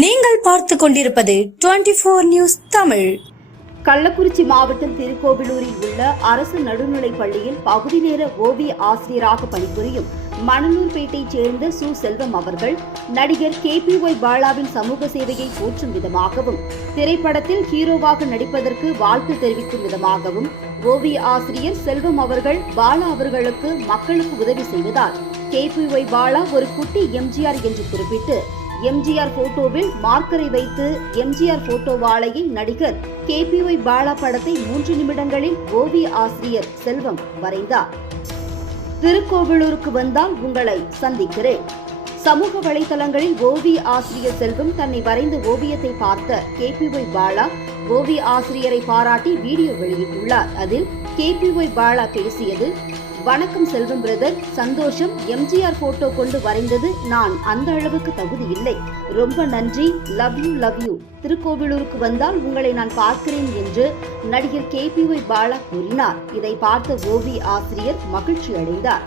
நீங்கள் பார்த்து கொண்டிருப்பது 24 நியூஸ் தமிழ். கள்ளக்குறிச்சி மாவட்டம் திருக்கோவிலூரில் உள்ள அரசு நடுநிலைப் பள்ளியில் பகுதி நேர ஓவிய ஆசிரியராக பணிபுரியும் மணலூர்பேட்டையைச் சேர்ந்த சு. செல்வம் அவர்கள் நடிகர் KPY பாலாவின் சமூக சேவையை போற்றும் விதமாகவும் திரைப்படத்தில் ஹீரோவாக நடிப்பதற்கு வாழ்த்து தெரிவிக்கும் விதமாகவும் ஓவிய ஆசிரியர் செல்வம் அவர்கள் பாலா அவர்களுக்கு மக்களுக்கு உதவி செய்வதால் KPY பாலா ஒரு குட்டி MGR என்று குறிப்பிட்டு MGR போட்டோவில் மார்க்கரை வைத்து MGR போட்டோ வாழையை நடிகர் KPY பாலா படத்தை 3 நிமிடங்களில் ஓவிய ஆசிரியர் செல்வம் வரைந்தார். திருக்கோவிலூருக்கு வந்தால் உங்களை சந்திக்கிறேன். சமூக வலைதளங்களில் ஓவிய ஆசிரியர் செல்வம் தன்னை வரைந்த ஓவியத்தை பார்த்த KPY பாலா ஓவிய ஆசிரியரை பாராட்டி வீடியோ வெளியிட்டுள்ளார். அதில் KPY பாலா பேசியது: வணக்கம் செல்வம் பிரதர், சந்தோஷம். MGR போட்டோ கொண்டு வரைந்தது நான் அந்த அளவுக்கு தகுதி இல்லை. ரொம்ப நன்றி. Love you. திருக்கோவிலூருக்கு வந்தால் உங்களை நான் பார்க்கிறேன் என்று நடிகர் KPY பாலா கூறினார். இதை பார்த்த ஓவிய ஆசிரியர் மகிழ்ச்சி அடைந்தார்.